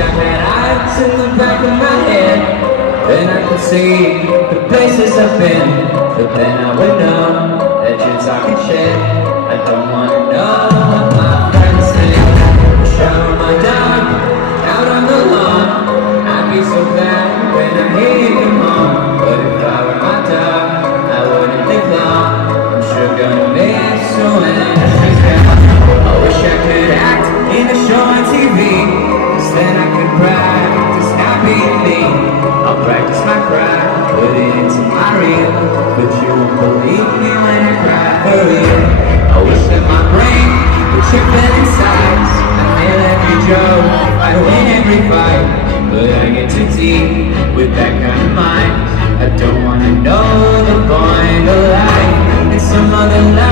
I had eyes in the back of my head, then I could see the places I've been. But then I would know that dreams I could share. I don't wanna know what my friends think. Show my dog out on the lawn. I'd be so glad when I hear you come home. But if I were my dog, I wouldn't live long. I'm sure gonna miss so many things. I wish I could act in a show on TV, 'cause then I could practice not being me. I'll practice my cry, put it into my reel, but you won't believe me when I cry for real. I wish that my brain would chip in size. I feel every joke, I win every fight, but I get too deep with that kind of mind. I don't wanna know the point of life. It's some other life.